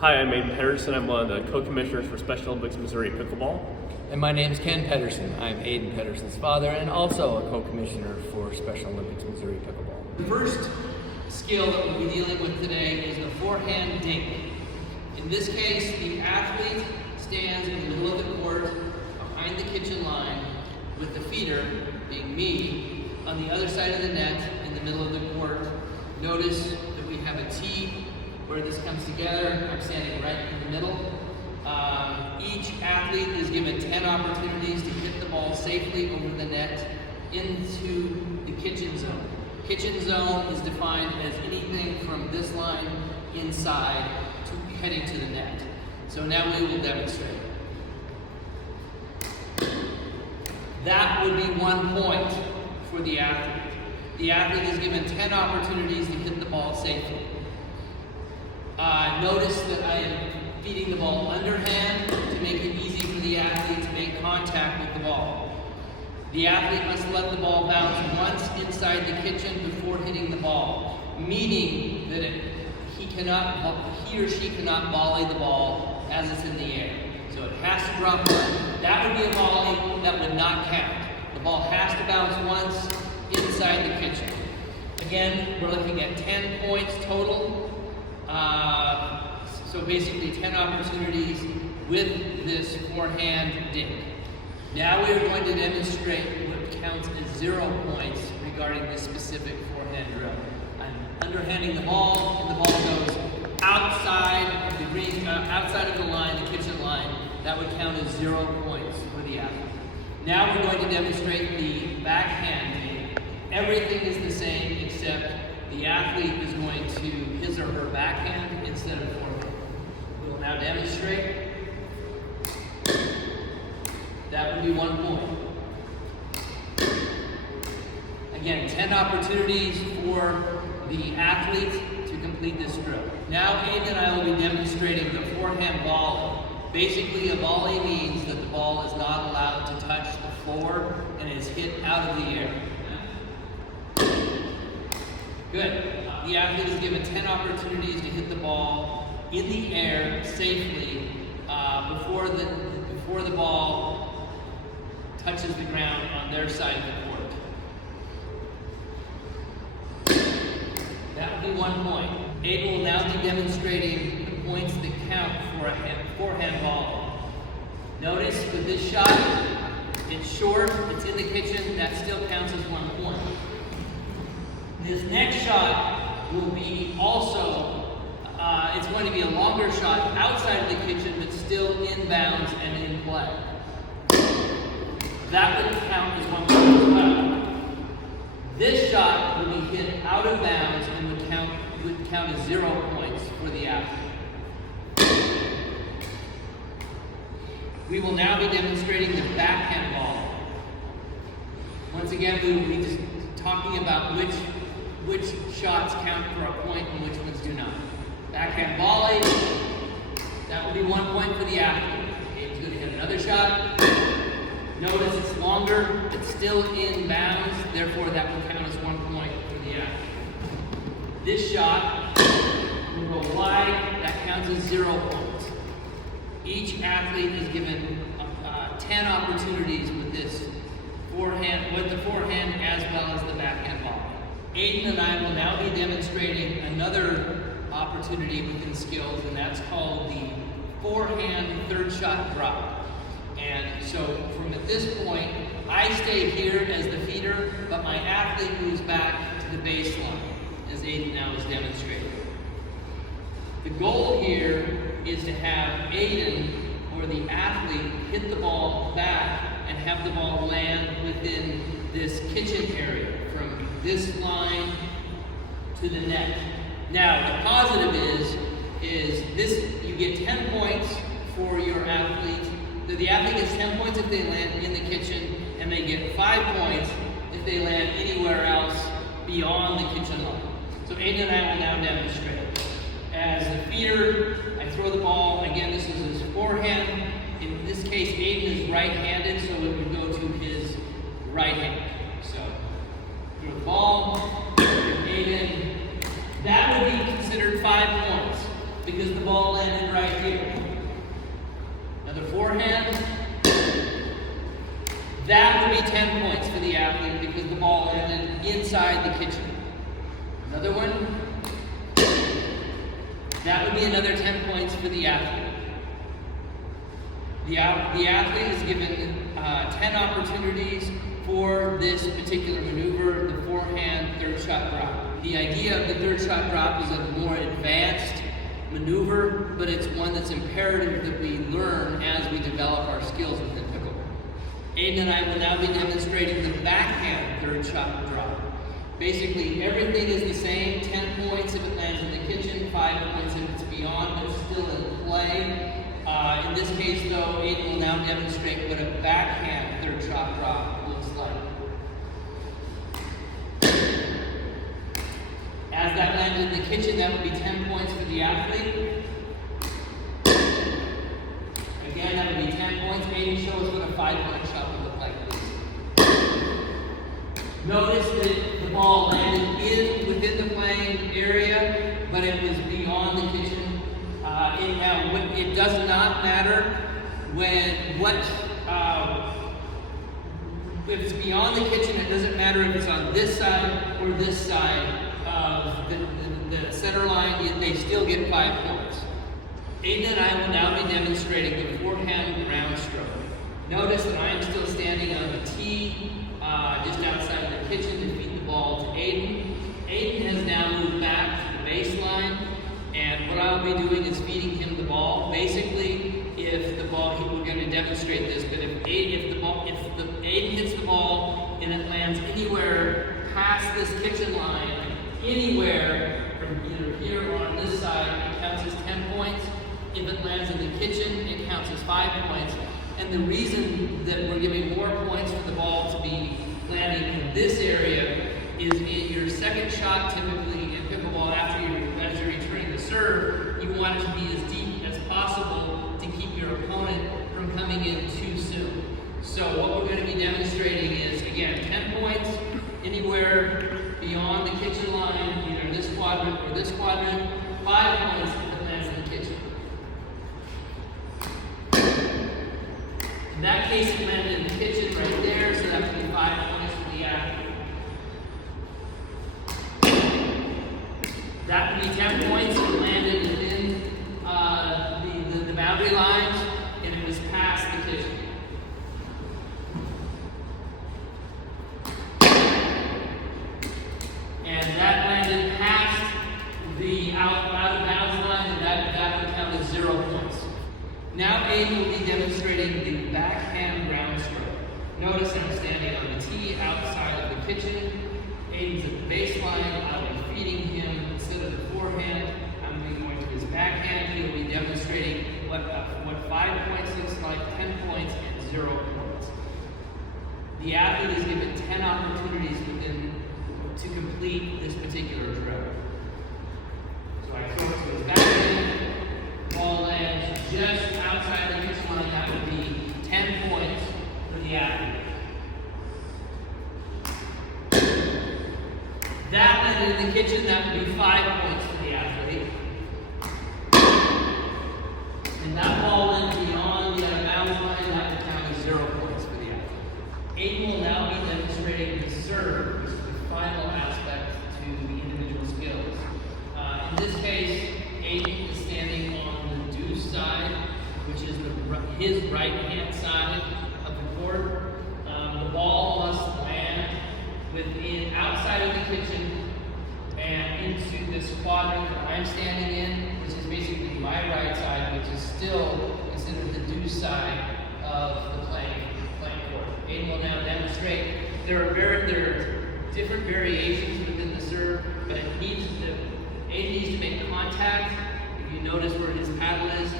Hi, I'm Aiden Petterson. I'm one of the co-commissioners for Special Olympics Missouri Pickleball. And my name is Ken Petterson. I'm Aiden Petterson's father and also a co-commissioner for Special Olympics Missouri Pickleball. The first skill that we'll be dealing with today is the forehand dink. In this case, the athlete stands in the middle of the court behind the kitchen line with the feeder, being me, on the other side of the net in the middle of the court. Notice that we have a T where this comes together. I'm standing right in the middle. Each athlete is given 10 opportunities to hit the ball safely over the net into the kitchen zone. Kitchen zone is defined as anything from this line inside to heading to the net. So now we will demonstrate. That would be 1 point for the athlete. The athlete is given 10 opportunities to hit the ball safely. Notice that I am feeding the ball underhand to make it easy for the athlete to make contact with the ball. The athlete must let the ball bounce once inside the kitchen before hitting the ball, meaning that he or she cannot volley the ball as it's in the air. So it has to drop one. That would be a volley that would not count. The ball has to bounce once inside the kitchen. Again, we're looking at 10 points total. So basically 10 opportunities with this forehand dink. Now we are going to demonstrate what counts as 0 points regarding this specific forehand drill. I'm underhanding the ball, and the ball goes outside of the green, outside of the line, the kitchen line. That would count as 0 points for the athlete. Now we're going to demonstrate the backhand dink. Everything is the same except the athlete is going to his or her backhand instead of forehand. We will now demonstrate. That would be 1 point. Again, 10 opportunities for the athlete to complete this drill. Now Aiden and I will be demonstrating the forehand volley. Basically, a volley means that the ball is not allowed to touch the floor and is hit out of the air. Good. The athlete is given 10 opportunities to hit the ball in the air safely before the ball touches the ground on their side of the court. That would be 1 point. Aiden will now be demonstrating the points that count for a forehand volley. Notice with this shot, it's short, it's in the kitchen, that still counts as 1 point. This next shot will be also, it's going to be a longer shot outside of the kitchen, but still inbounds and in play. That would count as 1 point as well. This shot will be hit out of bounds and would count as 0 points for the athlete. We will now be demonstrating the backhand ball. Once again, we will be just talking about which shots count for a point and which ones do not. Backhand volley, that will be 1 point for the athlete. Aiden's going to hit another shot. Notice it's longer, it's still in bounds, therefore that will count as 1 point for the athlete. This shot will go wide, that counts as 0 points. Each athlete is given 10 opportunities with this forehand, with the forehand as well as the backhand volley. Aiden and I will now be demonstrating another opportunity within skills, and that's called the forehand third shot drop. And so from at this point, I stay here as the feeder, but my athlete moves back to the baseline, as Aiden now is demonstrating. The goal here is to have Aiden, or the athlete, hit the ball back and have the ball land within this kitchen area, from this line to the net. Now, the positive is this, you get 10 points for your athlete. The athlete gets 10 points if they land in the kitchen, and they get 5 points if they land anywhere else beyond the kitchen line. So Aiden and I will now demonstrate. As the feeder, I throw the ball. Again, this is his forehand. In this case, Aiden is right-handed, so it would go to his right hand. So, throw the ball, Aiden. That would be considered 5 points. because the ball landed right here. Another forehand. That would be 10 points for the athlete because the ball landed inside the kitchen. Another one. That would be another 10 points for the athlete. The athlete is given 10 opportunities for this particular maneuver, the forehand third shot drop. The idea of the third shot drop is a more advanced maneuver, but it's one that's imperative that we learn as we develop our skills within pickleball. Aiden and I will now be demonstrating the backhand third shot drop. Basically, everything is the same, 10 points if it lands in the kitchen, 5 points if it's beyond, but still in play. In this case, though, Aiden will now demonstrate what a backhand third shot drop looks like. As that landed in the kitchen, that would be 10 points for the athlete. Again, that would be 10 points. Aiden, show us what a 5-point shot would look like, please. Notice that the ball landed within the playing area, but it was beyond the kitchen. It does not matter if it's beyond the kitchen. It doesn't matter if it's on this side or this side of the center line. They still get 5 points. Aiden and I will now be demonstrating the forehand ground stroke. Notice that I am still standing on the tee just outside of the kitchen to feed the ball to Aiden. Aiden has now moved back to the baseline, and what I'll be doing is feeding him the ball. Basically, if the ball, we're going to demonstrate this, but if Aiden hits the ball and it lands anywhere past this kitchen line, anywhere from either here or on this side, it counts as 10 points. If it lands in the kitchen, it counts as 5 points. And the reason that we're giving more points for the ball to be landing in this area is in your second shot, typically in pickleball, as you're returning the serve, you want it to be as deep as possible to keep your opponent from coming in too soon. So what we're going to be demonstrating is, again, 10 points anywhere beyond the kitchen line, either this quadrant or this quadrant, 5 points if it lands in the kitchen. In that case, it landed in the kitchen right there, so that would be 5 points for the athlete. That would be 10 points if it landed within the boundary lines and it was past the kitchen. And that landed past the out of bounds line, and that would count as 0 points. Now Aiden will be demonstrating the backhand ground stroke. Notice I'm standing on the tee outside of the kitchen. Aiden's at the baseline. I'll be feeding him instead of the forehand. I'm going to be going to his backhand. He'll be demonstrating what 5 points looks like, 10 points, and 0 points. The athlete is given 10 opportunities to complete this particular drill. So I throw it to his backhand. Ball lands just outside the kitchen line. That would be 10 points for the athlete. That landed in the kitchen. That would be 5 points for the athlete. And that ball landed beyond the out of bounds line. That would count as 0 points for the athlete. Aiden will now be demonstrating the serve, which is the final aspect to the individual skills. In this case, Aiden is standing on the DEUCE side, which is his right-hand side of the court. The ball must land outside of the kitchen and into this quadrant that I'm standing in, which is basically my right side, which is still considered the DEUCE side of the playing court. Aiden will now demonstrate. There are different variations within the serve, but Aiden needs to make contact. If you notice where his paddle is,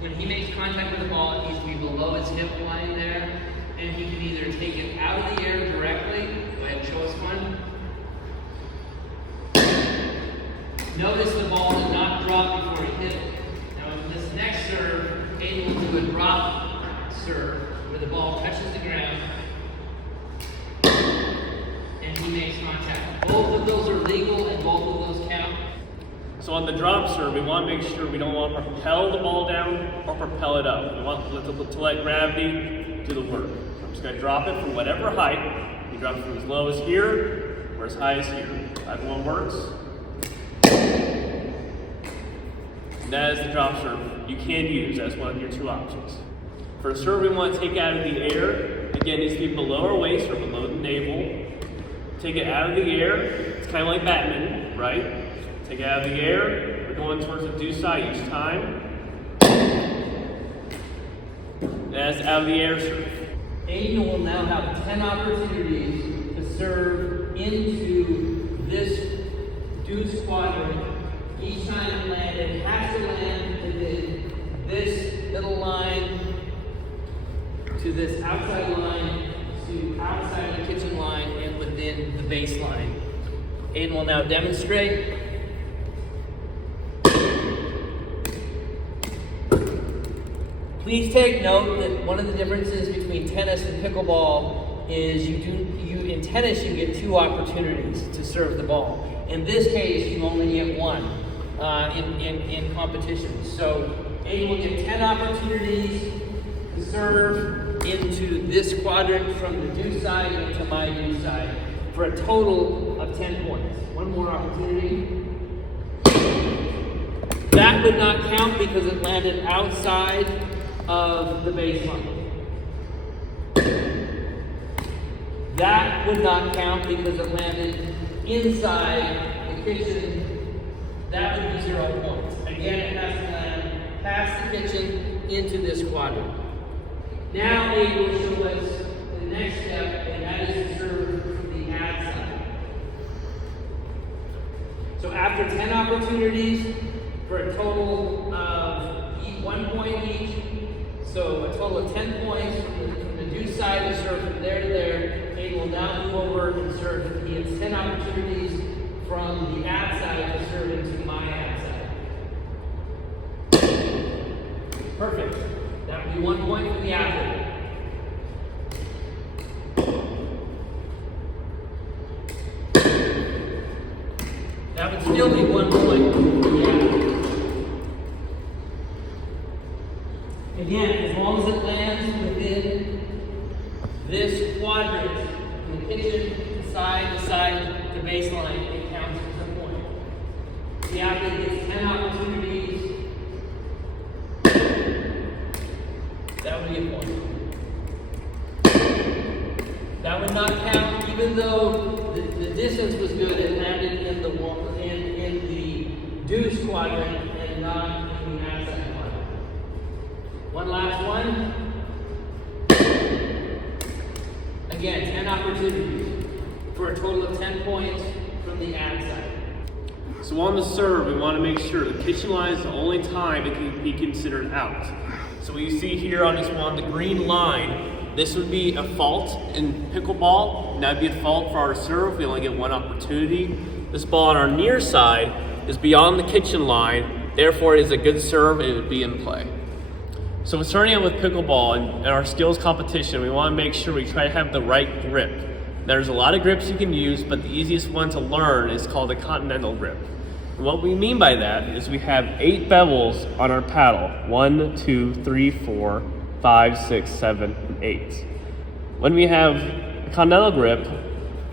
when he makes contact with the ball, it needs to be below his hip line there, and he can either take it out of the air directly. Go ahead and show us one. Notice the ball did not drop before he hit it. Now in this next serve, Aiden will do a drop serve where the ball touches the ground and he makes contact. Both of those are legal and both of those count. So on the drop serve, we want to make sure we don't want to propel the ball down or propel it up. We want to let gravity do the work. I'm just going to drop it from whatever height. You drop it from as low as here or as high as here. Either one works. And that is the drop serve you can use as one of your two options. For a serve we want to take out of the air, again, it needs to be below our waist or below the navel. Take it out of the air. It's kind of like badminton, right? Take it out of the air. We're going towards the DEUCE side each time. That's out of the air serve. Aiden will now have 10 opportunities to serve into this DEUCE quadrant. Each time it lands, it has to land within this middle line to this outside line to outside the kitchen line and within the baseline. Aiden will now demonstrate. Please take note that one of the differences between tennis and pickleball is in tennis you get 2 opportunities to serve the ball. In this case, you only get 1 in competition. So Aiden will get 10 opportunities to serve into this quadrant from the DEUCE side into my DEUCE side for a total of 10 points. One more opportunity. That would not count because it landed outside of the baseline. That would not count because it landed inside the kitchen. That would be 0 points. Again, it has to land past the kitchen into this quadrant. Now Aiden will show us the next step, and that is to serve from the ad side. So after 10 opportunities, for a total of 1 point each, so a total of 10 points from the DEUCE side to serve from there to there. Aiden will now move over and serve. He has 10 opportunities from the ad side to serve into my ad side. Perfect. That would be 1 point for the athlete. That would still be 1 point for the athlete. Again, as long as it lands within this quadrant, from the kitchen side to side to baseline, it counts as a point. The athlete gets 10 opportunities. That would be a point. That would not count, even though the distance was good. It landed in the DEUCE quadrant and not in the outside quadrant. One last one. Again, 10 opportunities for a total of 10 points from the ad side. So on the serve, we want to make sure the kitchen line is the only time it can be considered out. So what you see here on this one, the green line, this would be a fault in pickleball, and that would be a fault for our serve. We only get 1 opportunity. This ball on our near side is beyond the kitchen line, therefore it is a good serve and it would be in play. So we're starting out with pickleball and our skills competition, we want to make sure we try to have the right grip. There's a lot of grips you can use, but the easiest one to learn is called a continental grip. And what we mean by that is we have 8 bevels on our paddle. 1, 2, 3, 4, 5, 6, 7, and 8. When we have a continental grip,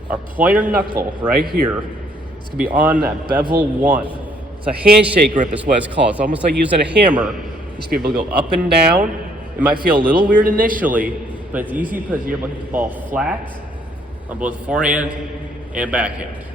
our pointer knuckle right here is going to be on that bevel 1. It's a handshake grip is what it's called. It's almost like using a hammer. You should be able to go up and down. It might feel a little weird initially, but it's easy because you're able to hit the ball flat on both forehand and backhand.